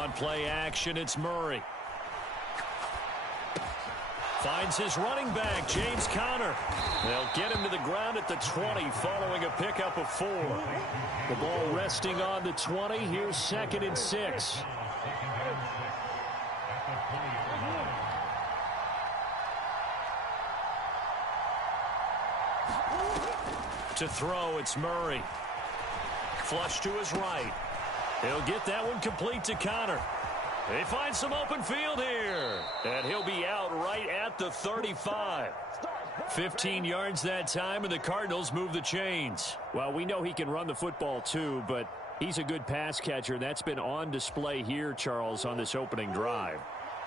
On play action, it's Murray. Finds his running back, James Conner. They'll get him to the ground at the 20 following a pickup of 4. The ball resting on the 20. Here's 2nd and 6. To throw, it's Murray. Flush to his right. He'll get that one complete to Conner. They find some open field here. And he'll be out right at the 35. 15 yards that time, and the Cardinals move the chains. Well, we know he can run the football too, but he's a good pass catcher. That's been on display here, Charles, on this opening drive.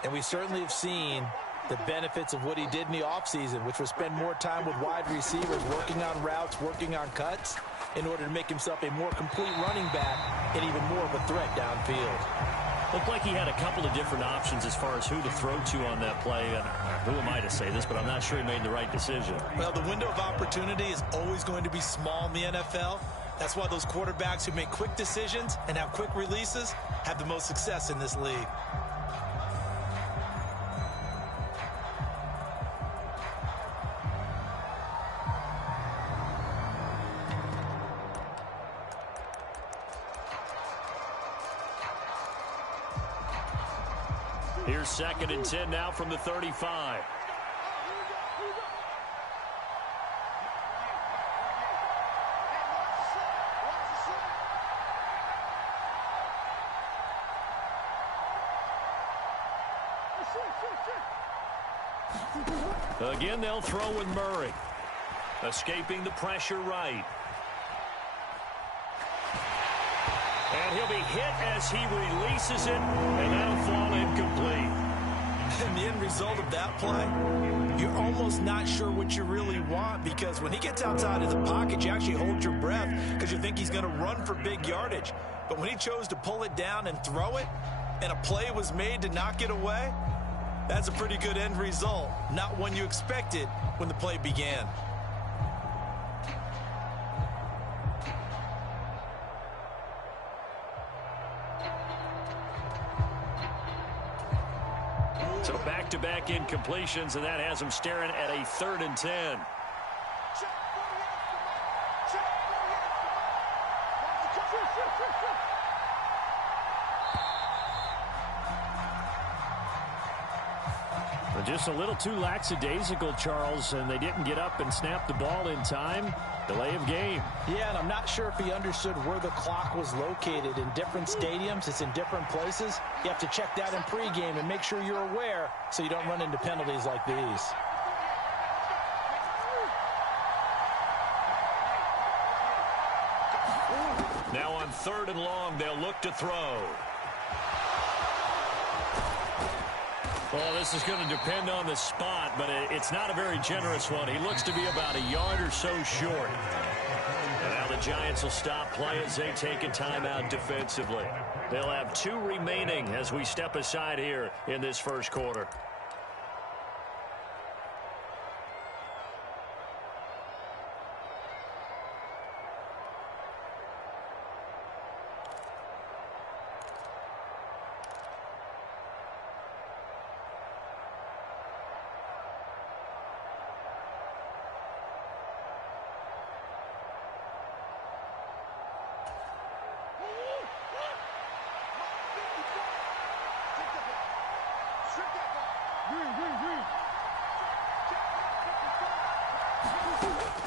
And we certainly have seen the benefits of what he did in the offseason, which was spend more time with wide receivers, working on routes, working on cuts, in order to make himself a more complete running back and even more of a threat downfield. Looked like he had a couple of different options as far as who to throw to on that play. And who am I to say this, but I'm not sure he made the right decision. Well, the window of opportunity is always going to be small in the NFL. That's why those quarterbacks who make quick decisions and have quick releases have the most success in this league. Here's 2nd and 10 now from the 35. Again, they'll throw with Murray. Escaping the pressure right. And he'll be hit as he releases it, and that'll fall incomplete. And the end result of that play, you're almost not sure what you really want, because when he gets outside of the pocket, you actually hold your breath because you think he's going to run for big yardage. But when he chose to pull it down and throw it, and a play was made to knock it away, that's a pretty good end result, not one you expected when the play began. So back-to-back incompletions, and that has him staring at a 3rd and 10. Just a little too lackadaisical, Charles, and they didn't get up and snap the ball in time. Delay of game. Yeah, and I'm not sure if he understood where the clock was located. In different stadiums, it's in different places. You have to check that in pregame and make sure you're aware so you don't run into penalties like these. Now on 3rd and long, they'll look to throw. Well, this is going to depend on the spot, but it's not a very generous one. He looks to be about a yard or so short. And now the Giants will stop play as they take a timeout defensively. They'll have 2 remaining as we step aside here in this first quarter.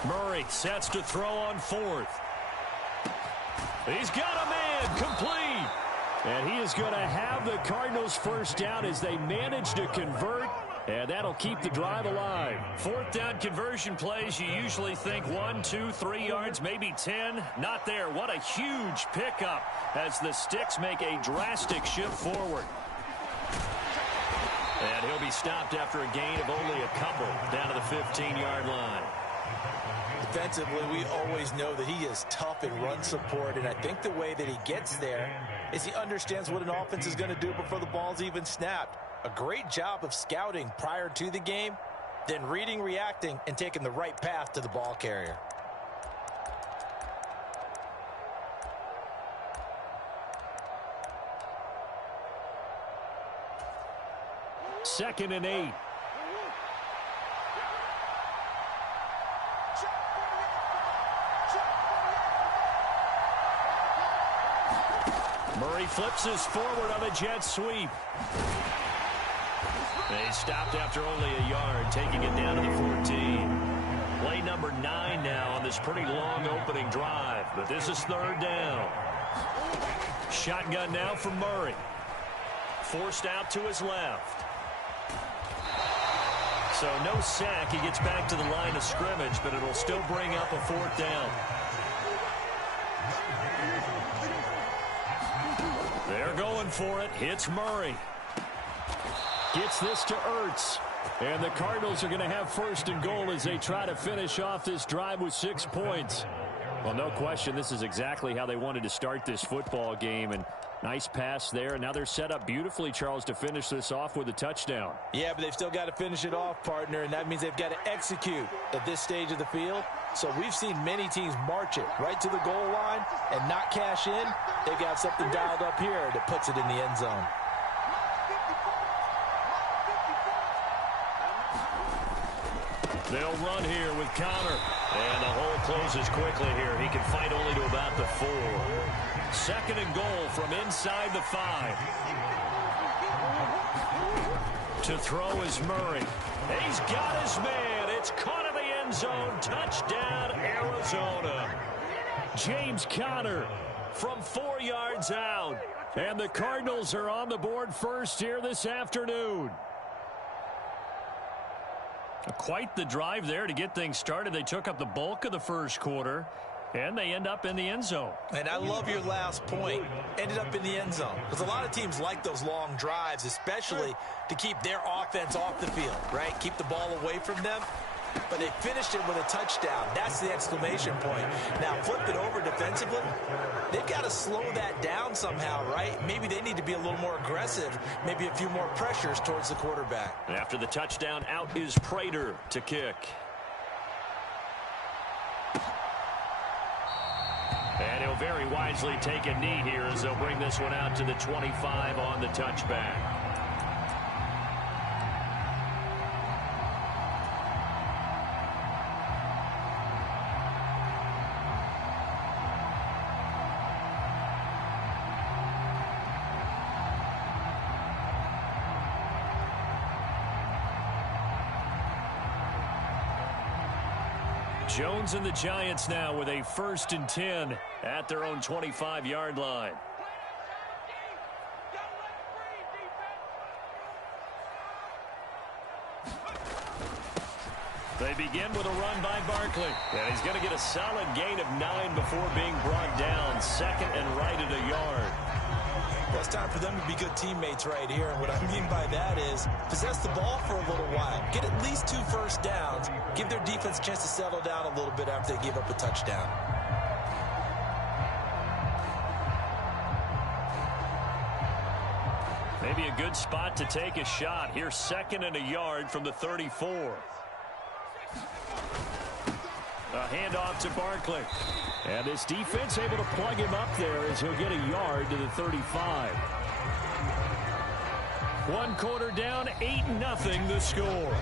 Murray sets to throw on 4th. He's got a man complete. And he is going to have the Cardinals first down as they manage to convert. And that'll keep the drive alive. 4th down conversion plays, you usually think 1, 2, 3 yards, maybe 10. Not there. What a huge pickup as the Sticks make a drastic shift forward. And he'll be stopped after a gain of only a couple down to the 15-yard line. Defensively, we always know that he is tough in run support, and I think the way that he gets there is he understands what an offense is going to do before the ball's even snapped. A great job of scouting prior to the game, then reading, reacting, and taking the right path to the ball carrier. 2nd and 8. Murray flips his forward on a jet sweep. They stopped after only a yard, taking it down to the 14. Play number 9 now on this pretty long opening drive, but this is 3rd down. Shotgun now from Murray. Forced out to his left. So no sack. He gets back to the line of scrimmage, but it'll still bring up a 4th down. They're going for it. Hits Murray. Gets this to Ertz. And the Cardinals are going to have 1st and goal as they try to finish off this drive with 6 points. Well, no question, this is exactly how they wanted to start this football game. And nice pass there. And now they're set up beautifully, Charles, to finish this off with a touchdown. Yeah, but they've still got to finish it off, partner, and that means they've got to execute at this stage of the field. So we've seen many teams march it right to the goal line and not cash in. They've got something dialed up here that puts it in the end zone. They'll run here with Connor. And the hole closes quickly here. He can fight only to about the 4. 2nd and goal from inside the 5. To throw is Murray. He's got his man. It's caught in the end zone. Touchdown, Arizona. James Conner from 4 yards out. And the Cardinals are on the board first here this afternoon. Quite the drive there to get things started. They took up the bulk of the first quarter, and they end up in the end zone. And I love your last point. Ended up in the end zone. Because a lot of teams like those long drives, especially to keep their offense off the field, right? Keep the ball away from them. But they finished it with a touchdown. That's the exclamation point. Now, flip it over defensively. They've got to slow that down somehow, right? Maybe they need to be a little more aggressive. Maybe a few more pressures towards the quarterback. After the touchdown, out is Prater to kick. And he'll very wisely take a knee here as they'll bring this one out to the 25 on the touchback. Jones and the Giants now with a 1st and 10 at their own 25-yard line. They begin with a run by Barkley. And he's going to get a solid gain of 9 before being brought down. 2nd and right at a yard. Well, it's time for them to be good teammates right here. And what I mean by that is possess the ball for a little while. Get at least 2 first downs. Give their defense a chance to settle down a little bit after they give up a touchdown. Maybe a good spot to take a shot. Here's 2nd and a yard from the 34. A handoff to Barkley. And this defense able to plug him up there as he'll get a yard to the 35. 1 quarter down, 8-0 the score.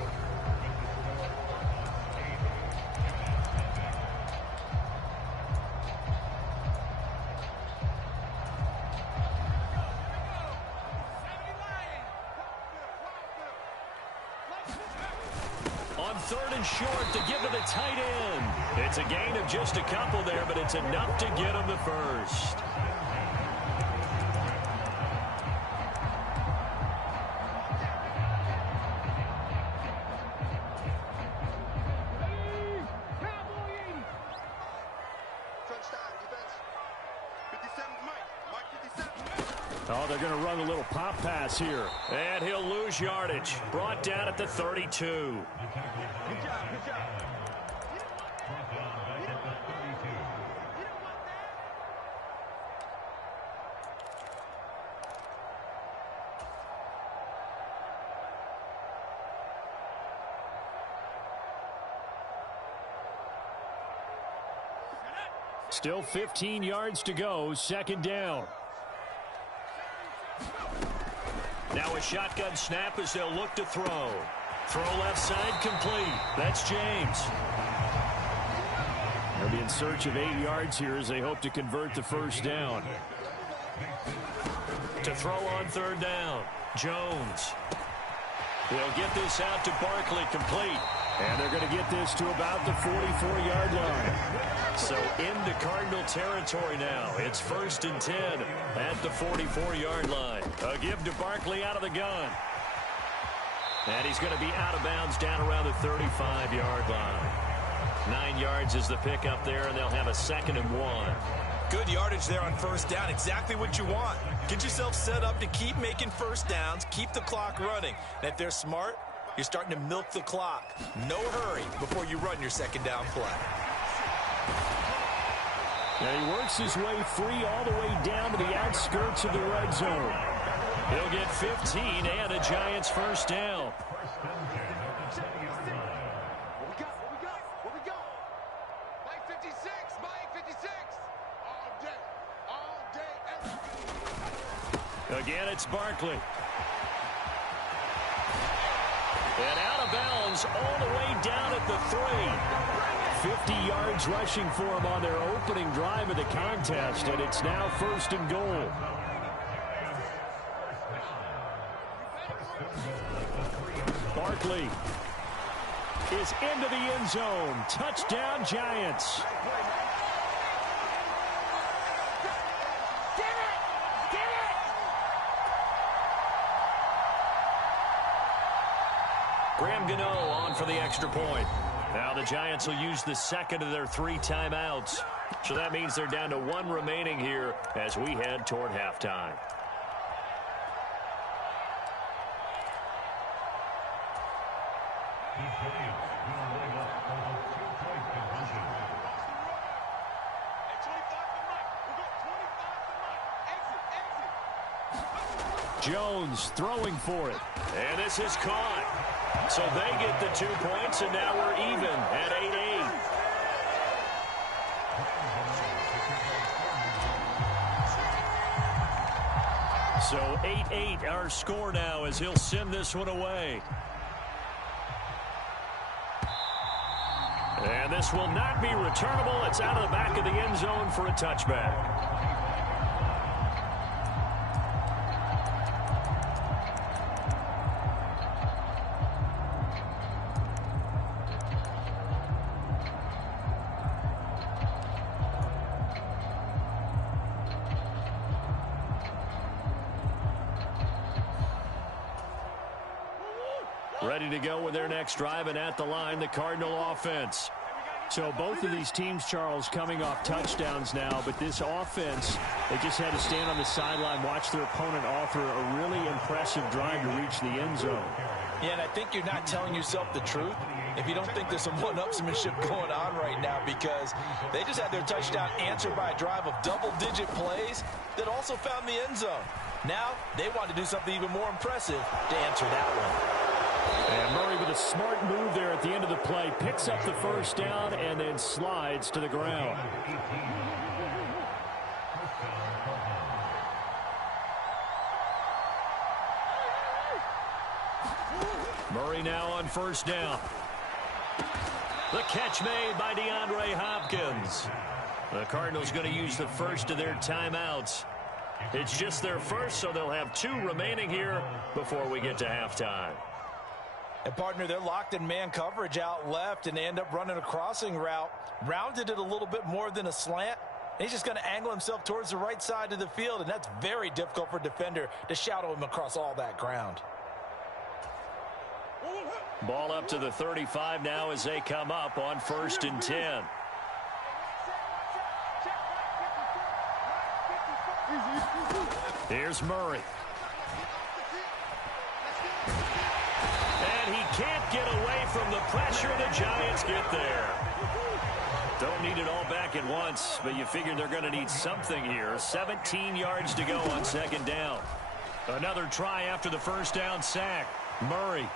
On 3rd and short to give to the tight end. It's a gain of just a couple there, but it's enough to get him the first. Oh, they're going to run a little pop pass here. And he'll lose yardage. Brought down at the 32. Good job, good job. Still 15 yards to go. 2nd down. Now a shotgun snap as they'll look to throw. Throw left side complete. That's James. They'll be in search of 8 yards here as they hope to convert the first down. To throw on third down, Jones. They'll get this out to Barkley complete. And they're going to get this to about the 44-yard line. So into Cardinal territory now. It's 1st and 10 at the 44-yard line. A give to Barkley out of the gun. And he's going to be out of bounds down around the 35-yard line. 9 yards is the pickup there, and they'll have a 2nd and 1. Good yardage there on first down. Exactly what you want. Get yourself set up to keep making first downs, keep the clock running. And if they're smart, you're starting to milk the clock. No hurry before you run your 2nd down play. And he works his way free all the way down to the outskirts of the red zone. He'll get 15 and a Giants first down. Again, it's Barkley. And out of bounds all the way down at the 3. 50 yards rushing for him on their opening drive of the contest, and it's now 1st and goal. Barkley is into the end zone. Touchdown, Giants. Graham Gano on for the extra point. Now the Giants will use the 2nd of their 3 timeouts. So that means they're down to 1 remaining here as we head toward halftime. Jones throwing for it. And this is caught. So they get the 2 points, and now we're even at 8-8. So 8-8 our score now as he'll send this one away. And this will not be returnable. It's out of the back of the end zone for a touchback. Ready to go with their next drive, and at the line, the Cardinal offense. So both of these teams, Charles, coming off touchdowns now, but this offense, they just had to stand on the sideline, watch their opponent offer a really impressive drive to reach the end zone. Yeah, and I think you're not telling yourself the truth if you don't think there's some one-upsmanship going on right now, because they just had their touchdown answered by a drive of double-digit plays that also found the end zone. Now they want to do something even more impressive to answer that one. And Murray with a smart move there at the end of the play. Picks up the first down and then slides to the ground. Murray now on first down. The catch made by DeAndre Hopkins. The Cardinals going to use the first of their timeouts. It's just their first, so they'll have 2 remaining here before we get to halftime. And, partner, they're locked in man coverage out left, and they end up running a crossing route. Rounded it a little bit more than a slant. And he's just going to angle himself towards the right side of the field, and that's very difficult for a defender to shadow him across all that ground. Ball up to the 35 now as they come up on 1st and 10. Here's Murray. And he can't get away from the pressure. The Giants get there. Don't need it all back at once, but you figure they're going to need something here. 17 yards to go on 2nd down. Another try after the first down sack. Murray.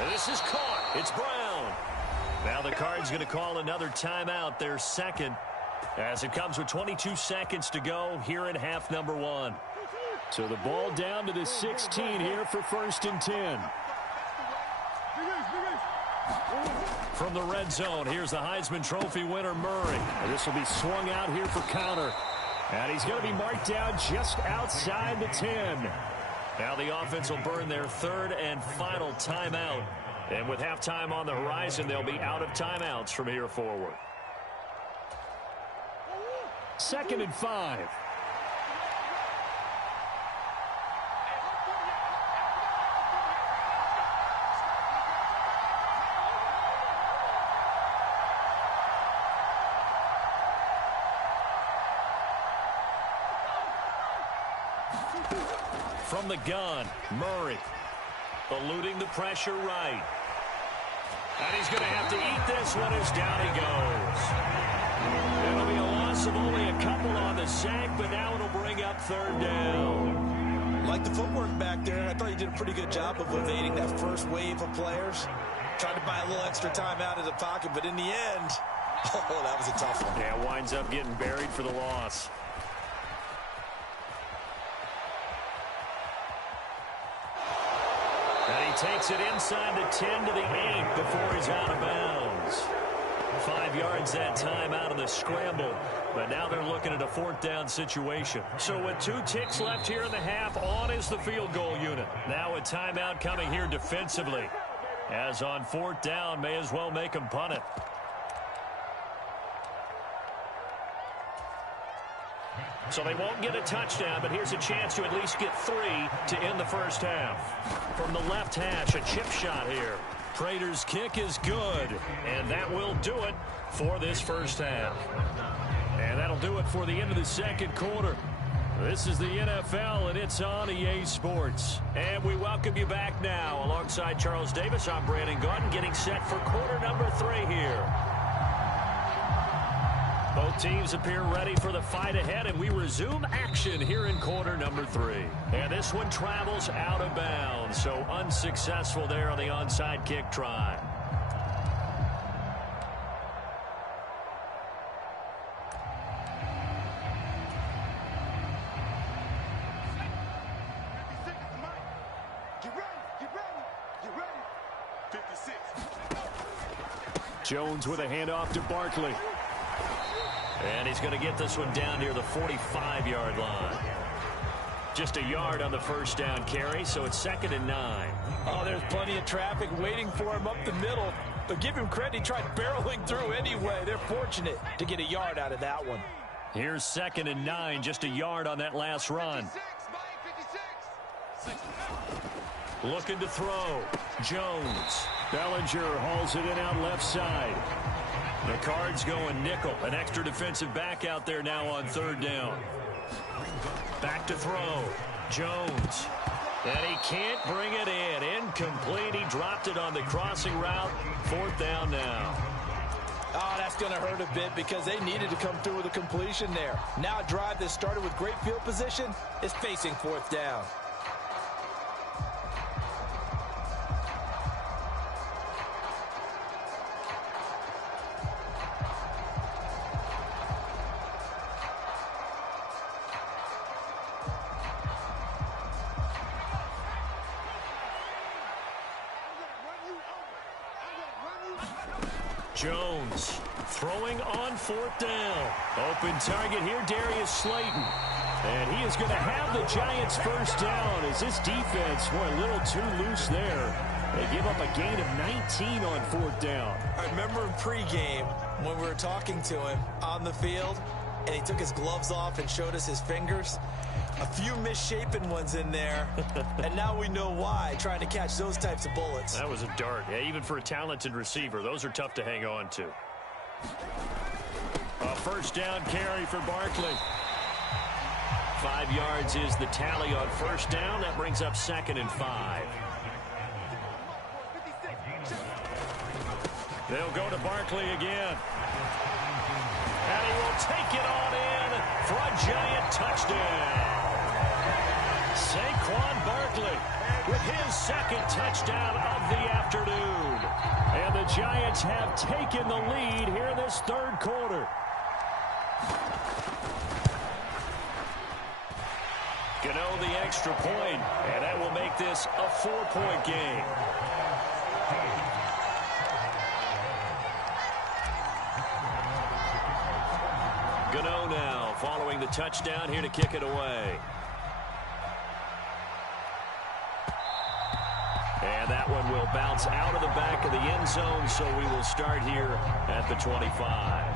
And this is caught. It's Brown. Now the Cards going to call another timeout, their 2nd. as it comes with 22 seconds to go here in half number one. So the ball down to the 16 here for 1st and 10. From the red zone, here's the Heisman Trophy winner, Murray. And this will be swung out here for counter. And he's going to be marked down just outside the 10. Now the offense will burn their 3rd and final timeout. And with halftime on the horizon, they'll be out of timeouts from here forward. 2nd and 5. From the gun, Murray eluding the pressure right. And he's going to have to eat this one as down he goes. It'll be a loss of only a couple on the sack, but now it'll bring up 3rd down. Like the footwork back there, I thought he did a pretty good job of evading that first wave of players. Tried to buy a little extra time out of the pocket, but in the end, oh, that was a tough one. Yeah, winds up getting buried for the loss. And he takes it inside the 10 to the 8 before he's out of bounds. 5 yards that time out of the scramble. But now they're looking at a 4th down situation. So with 2 ticks left here in the half, on is the field goal unit. Now a timeout coming here defensively. As on 4th down, may as well make him punt it. So they won't get a touchdown, but here's a chance to at least get 3 to end the first half. From the left hash, a chip shot here. Prater's kick is good, and that will do it for this first half. And that'll do it for the end of the second quarter. This is the NFL, and it's on EA Sports. And we welcome you back now. Alongside Charles Davis, I'm Brandon Gaudin, getting set for quarter number 3 here. Both teams appear ready for the fight ahead, and we resume action here in quarter number 3. And this one travels out of bounds, so unsuccessful there on the onside kick try. Jones with a handoff to Barkley. And he's going to get this one down near the 45-yard line. Just a yard on the first down carry, so it's 2nd and 9. Oh, there's plenty of traffic waiting for him up the middle. But give him credit, he tried barreling through anyway. They're fortunate to get a yard out of that one. Here's 2nd and 9, just a yard on that last run. Looking to throw. Jones. Bellinger hauls it in out left side. The Cards going nickel. An extra defensive back out there now on 3rd down. Back to throw. Jones. And he can't bring it in. Incomplete. He dropped it on the crossing route. 4th down now. Oh, that's going to hurt a bit because they needed to come through with a completion there. Now a drive that started with great field position is facing 4th down. Jones throwing on 4th down. Open target here, Darius Slayton. And he is going to have the Giants first down as this defense were a little too loose there. They give up a gain of 19 on 4th down. I remember in pregame when we were talking to him on the field, and he took his gloves off and showed us his fingers. A few misshapen ones in there, and now we know why, trying to catch those types of bullets. That was a dart. Yeah, even for a talented receiver, those are tough to hang on to. A first down carry for Barkley. 5 yards is the tally on first down. That brings up 2nd and 5. They'll go to Barkley again. And he will take it on in for a Giant touchdown. Saquon Barkley with his 2nd touchdown of the afternoon. And the Giants have taken the lead here in this 3rd quarter. Gano the extra point, and that will make this a 4-point game. Gano now following the touchdown here to kick it away. And that one will bounce out of the back of the end zone, so we will start here at the 25.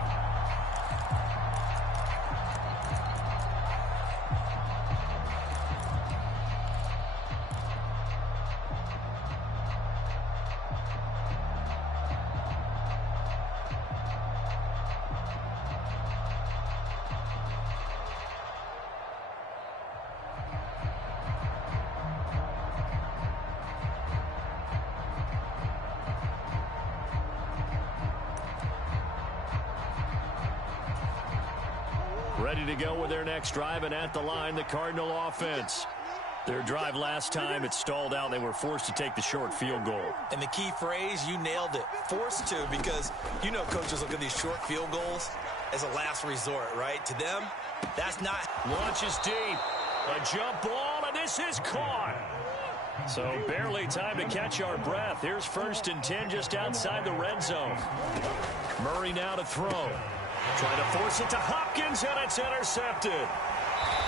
Ready to go with their next drive, and at the line, the Cardinal offense. Their drive last time, it stalled out. They were forced to take the short field goal. And the key phrase, you nailed it, forced to, because you know coaches look at these short field goals as a last resort, right? To them, that's not. Launches deep. A jump ball, and this is caught. So barely time to catch our breath. Here's 1st and 10 just outside the red zone. Murray now to throw. Trying to force it to Hopkins, and it's intercepted.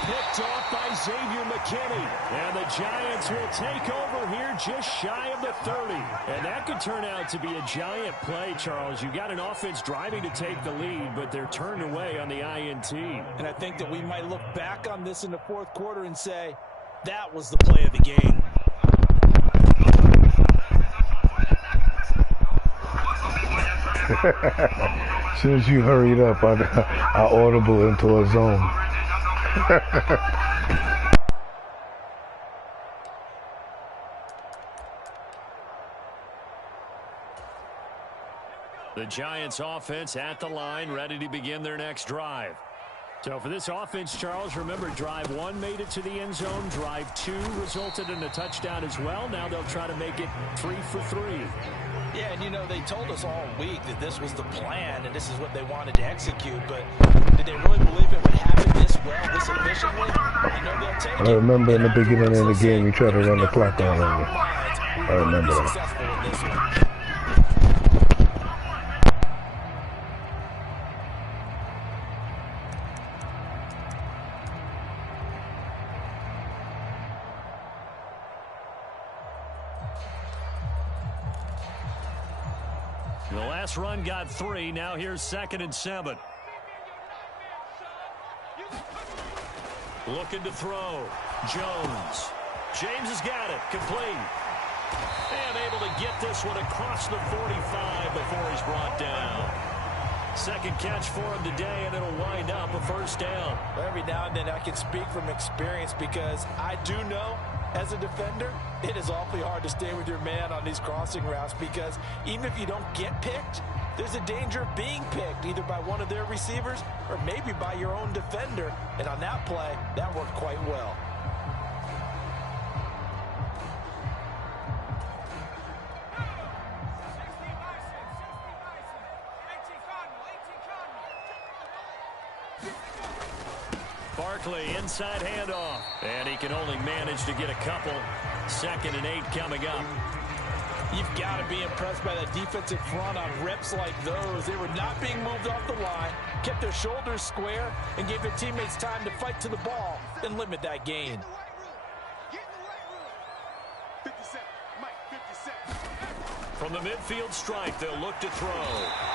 Picked off by Xavier McKinney. And the Giants will take over here just shy of the 30. And that could turn out to be a giant play, Charles. You got an offense driving to take the lead, but they're turned away on the INT. And I think that we might look back on this in the 4th quarter and say, that was the play of the game. As soon as you hurried up, I audible into a zone. The Giants offense at the line, ready to begin their next drive. So for this offense, Charles, remember, drive 1 made it to the end zone. Drive 2 resulted in a touchdown as well. Now they'll try to make it 3 for 3. Yeah, and you know, they told us all week that this was the plan and this is what they wanted to execute, but did they really believe it would happen this well, this efficiently? You know, they'll take I remember in the beginning of the game, we tried to run the clock all over. I remember that. The last run got 3. Now here's 2nd and 7. Looking to throw. Jones. James has got it. Complete. And able to get this one across the 45 before he's brought down. 2nd catch for him today, and it'll wind up a 1st down. Every now and then I can speak from experience because I do know as a defender, it is awfully hard to stay with your man on these crossing routes because even if you don't get picked, there's a danger of being picked either by one of their receivers or maybe by your own defender. And on that play, that worked quite well. Barkley inside handoff, and he can only manage to get a couple. 2nd and 8 coming up. You've got to be impressed by that defensive front on reps like those. They were not being moved off the line, kept their shoulders square, and gave their teammates time to fight to the ball and limit that gain. From the midfield stripe, they'll look to throw.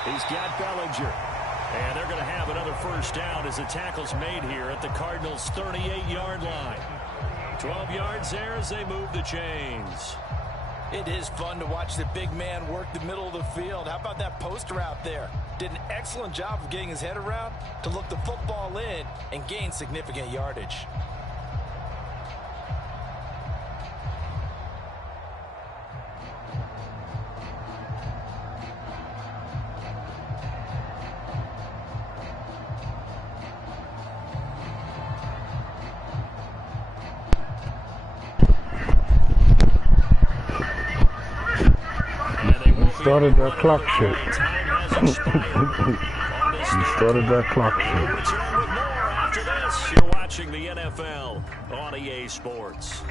He's got Bellinger. And they're going to have another 1st down as the tackle's made here at the Cardinals' 38-yard line. 12 yards there as they move the chains. It is fun to watch the big man work the middle of the field. How about that post route there? Did an excellent job of getting his head around to look the football in and gain significant yardage. Started that clock shit. You started that clock shit. this, you're watching the NFL on EA Sports.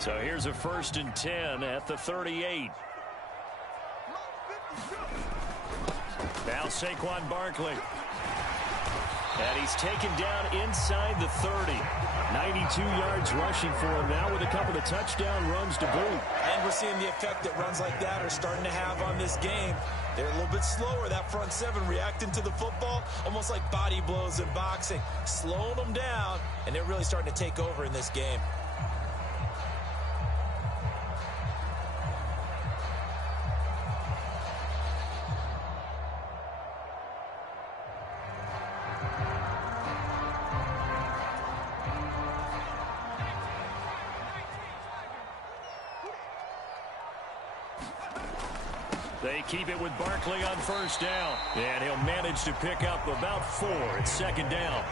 So here's a 1st and 10 at the 38. Now Saquon Barkley. And he's taken down inside the 30. 92 yards rushing for him now with a couple of touchdown runs to boot. And we're seeing the effect that runs like that are starting to have on this game. They're a little bit slower, that front seven reacting to the football, almost like body blows in boxing, slowing them down, and they're really starting to take over in this game. They keep it with Barkley on 1st down. And he'll manage to pick up about 4 at 2nd down.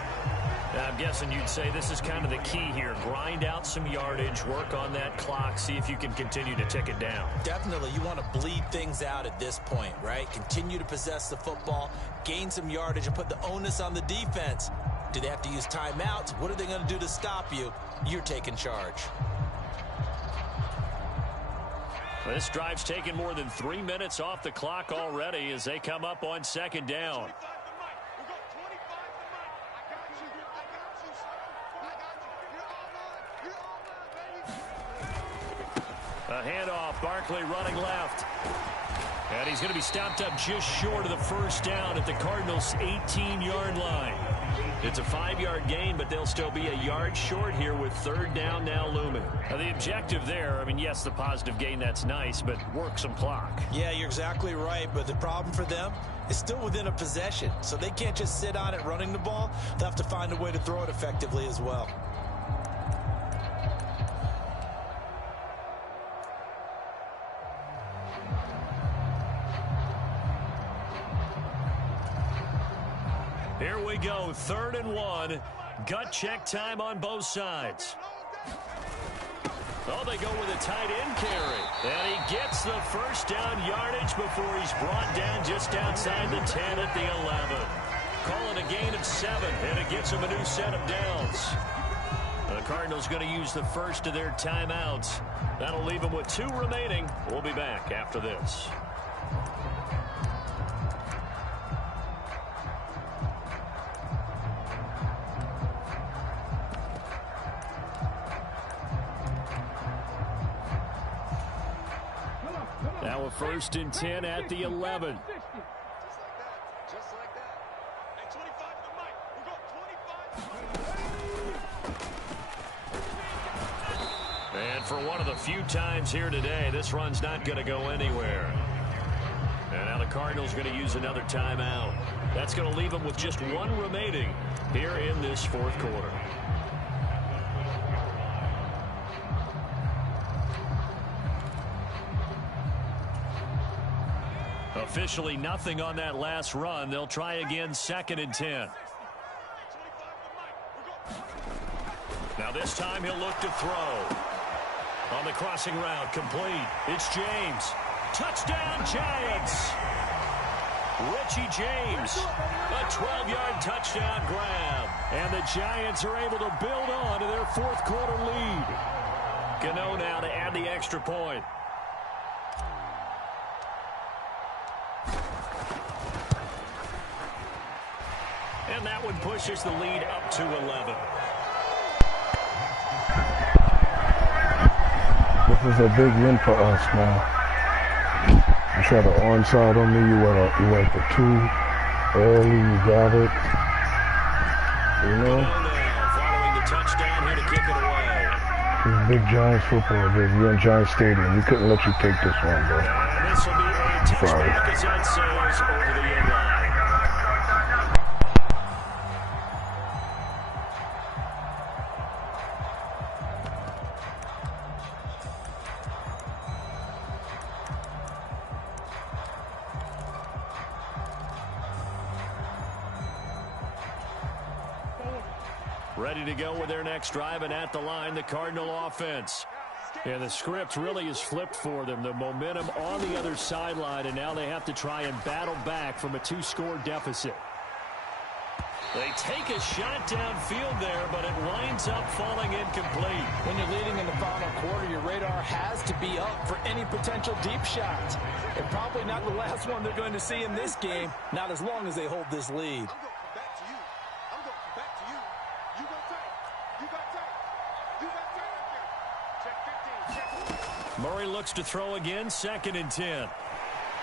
Now, I'm guessing you'd say this is kind of the key here. Grind out some yardage, work on that clock, see if you can continue to tick it down. Definitely. You want to bleed things out at this point, right? Continue to possess the football, gain some yardage, and put the onus on the defense. Do they have to use timeouts? What are they going to do to stop you? You're taking charge. This drive's taken more than 3 minutes off the clock already as they come up on 2nd down. A handoff, Barkley running left. And he's going to be stopped up just short of the 1st down at the Cardinals' 18-yard line. It's a 5-yard gain, but they'll still be a yard short here with 3rd down now looming. Now, the objective there, I mean, yes, the positive gain, that's nice, but work some clock. Yeah, you're exactly right, but the problem for them is still within a possession, so they can't just sit on it running the ball. They'll have to find a way to throw it effectively as well. Here we go, 3rd and 1. Gut check time on both sides. Oh, they go with a tight end carry. And he gets the 1st down yardage before he's brought down just outside the 10 at the 11. Call it a gain of 7, and it gets him a new set of downs. The Cardinals going to use the first of their timeouts. That'll leave them with 2 remaining. We'll be back after this. Now a 1st and 10 at the 11. Just like that. Hey, 25 to Mike. We got 25. And for one of the few times here today, this run's not going to go anywhere. And now the Cardinals going to use another timeout. That's going to leave them with just 1 remaining here in this 4th quarter. Officially nothing on that last run. They'll try again, 2nd and 10. Now this time he'll look to throw. On the crossing route, complete. It's James. Touchdown, Giants. Richie James. A 12-yard touchdown grab. And the Giants are able to build on to their 4th quarter lead. Gano now to add the extra point. And that one pushes the lead up to 11. This is a big win for us now. You tried to onside on me, you went for 2 early, you got it. You know? Following the touchdown here to kick it away. This is big Giants football, baby. You're in Giants Stadium. We couldn't let you take this one, bro. This will be a touchback as that sails over the end line. Ready to go with their next drive, and at the line, the Cardinal offense. And the script really is flipped for them. The momentum on the other sideline, and now they have to try and battle back from a 2-score deficit. They take a shot downfield there, but it winds up falling incomplete. When you're leading in the final quarter, your radar has to be up for any potential deep shots. And probably not the last one they're going to see in this game, not as long as they hold this lead. Murray looks to throw again, 2nd and 10.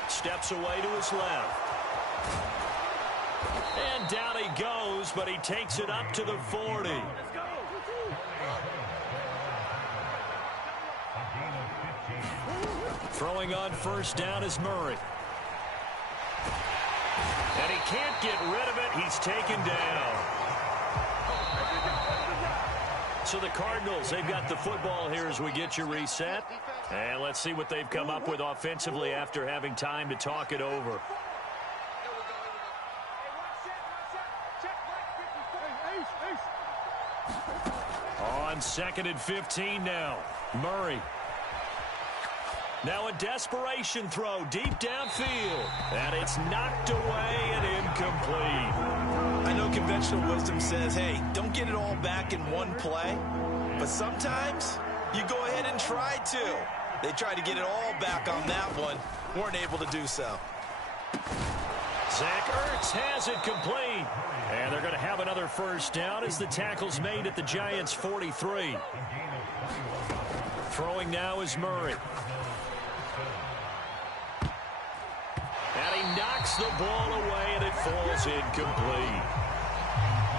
Steps away to his left. And down he goes, but he takes it up to the 40. Throwing on 1st down is Murray. And he can't get rid of it. He's taken down. So the Cardinals, they've got the football here as we get you reset. And let's see what they've come up with offensively after having time to talk it over. On 2nd and 15 now. Murray. Now a desperation throw deep downfield. And it's knocked away and incomplete. I know conventional wisdom says, hey, don't get it all back in one play. But sometimes you go ahead and try to. They tried to get it all back on that one. Weren't able to do so. Zach Ertz has it complete. And they're going to have another 1st down as the tackle's made at the Giants' 43. Throwing now is Murray. And he knocks the ball away, and it falls incomplete.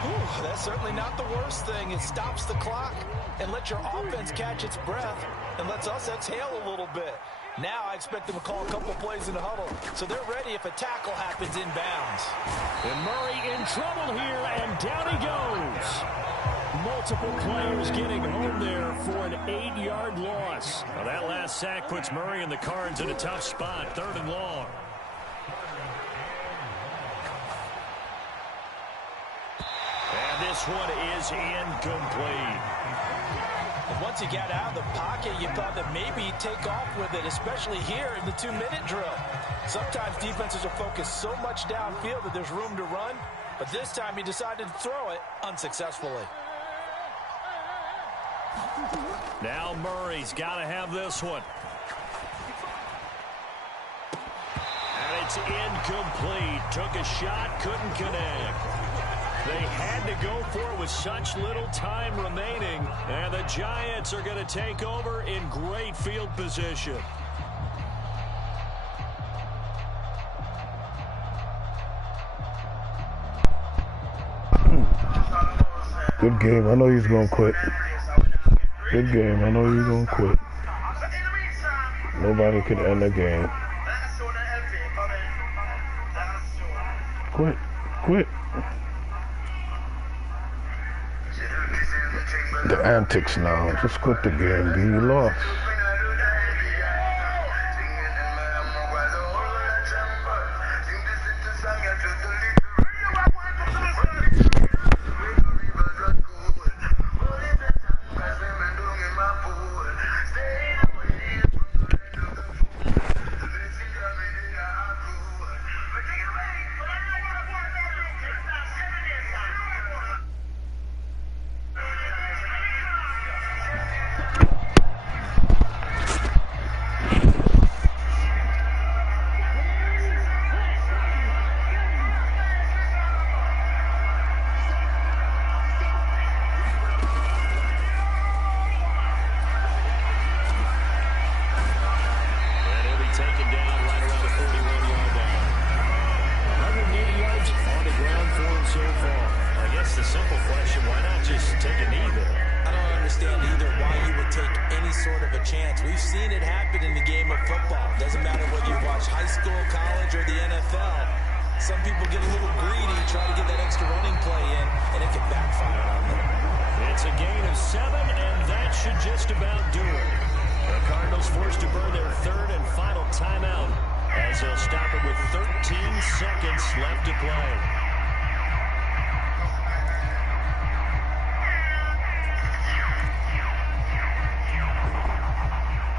Ooh, that's certainly not the worst thing. It stops the clock and lets your offense catch its breath and lets us exhale a little bit. Now I expect them to call a couple plays in the huddle, so they're ready if a tackle happens inbounds. And Murray in trouble here, and down he goes. Multiple players getting home there for an 8-yard loss. Now that last sack puts Murray and the Cards in a tough spot, 3rd and long. And this one is incomplete. And once he got out of the pocket, you thought that maybe he'd take off with it, especially here in the 2-minute drill. Sometimes defenses are focused so much downfield that there's room to run, but this time he decided to throw it unsuccessfully. Now Murray's got to have this one. And it's incomplete. Took a shot, couldn't connect. They had to go for it with such little time remaining, and the Giants are going to take over in great field position. Good game. I know he's going to quit. Good game. I know he's going to quit. Nobody could end the game. Quit. Quit. The antics now. Just quit the game, B. You lost.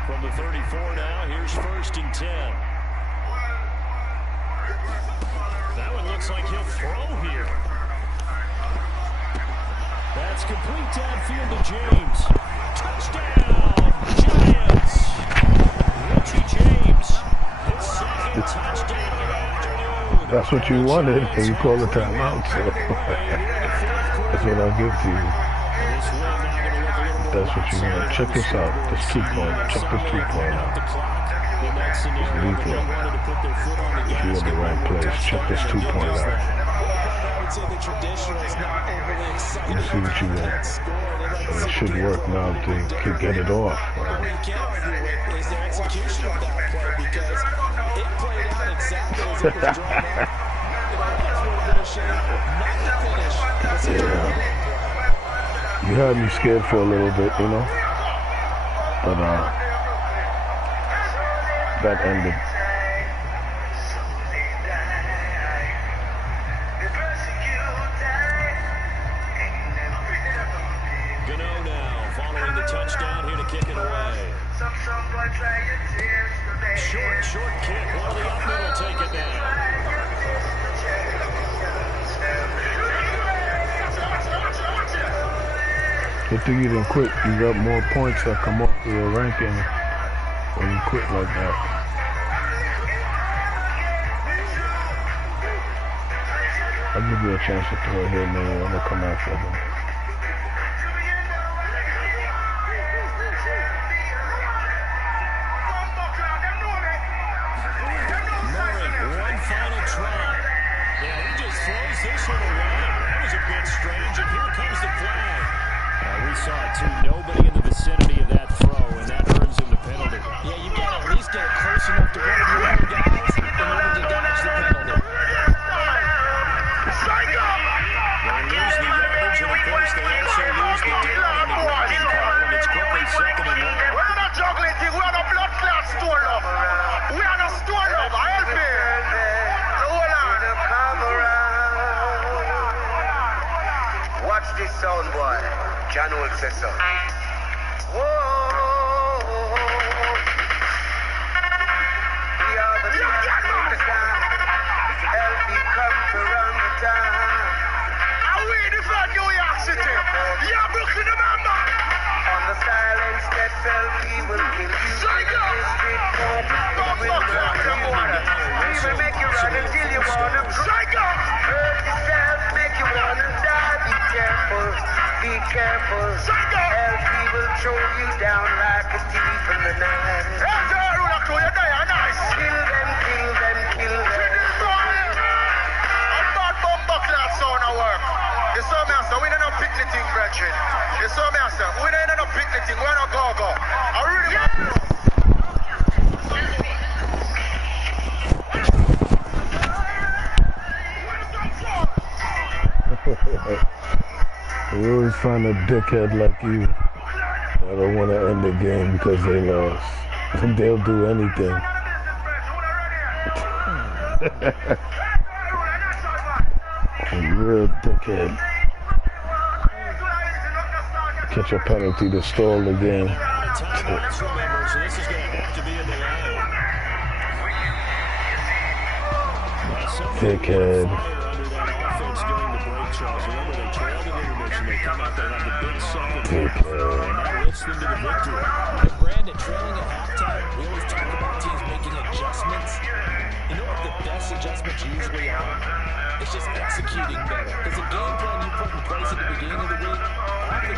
From the 34 now, here's 1st and 10. That one looks like he'll throw here. That's complete downfield to James. Touchdown, Giants. Richie James, his second touchdown of the afternoon. That's what you wanted, and you call the timeout, so that's what I'll give to you. That's what you want. Check this out. This 2-point. Check this 2-point out. It's lethal. If you're in the right place, check this 2-point out. You see what you want. And it should work now to get it off. Yeah. You had me scared for a little bit, you know, but that ended. Gano now, following the touchdown, here to kick it away. Short kick, well, the up middle take it down. Good thing you didn't quit. You got more points that come up to your ranking when you quit like that. I'll give you a chance to throw it here, man. I'm gonna come after him. Murray, one final try. Yeah, he just throws this one away. That was a bit strange, and here comes the flag. We saw it too. Nobody in the vicinity of that throw, and that earns him the penalty. Yeah, you got to at least get it close enough to one of your own guys in order to dodge the penalty. They lose the yardage, and of course they also lose the down on the grounding call, and it's quickly 2nd and 1. We're not juggling thing. We're not blood clot store love. We are not store love. I help you. Hold on. Watch this sound, boy. John will say so. Whoa. We are the champions of the time. Help me come to run the time. Are we the from New York City? Yeah, Brooklyn, remember? On the silent steps, LP will kill you. District court will run the border. We will make you run until you wanna hurt yourself, make you wanna die. Be careful, be careful. LP will throw you down like a thief in the night. Kill them, kill them, kill them. I'm bad bomb class sound at work. You saw me, sir, we don't know picnic thing, brethren. You saw me, sir, we don't know picnic thing, we're not go-go. I really We always find a dickhead like you that don't want to end the game because they lost. And they'll do anything. A real dickhead. Catch a penalty to stall the game. Dickhead. Brandon, trailing at halftime, we always talk about teams making adjustments. You know what the best adjustments usually are? It's just executing better. Because the game plan you put in place at the beginning of the week, often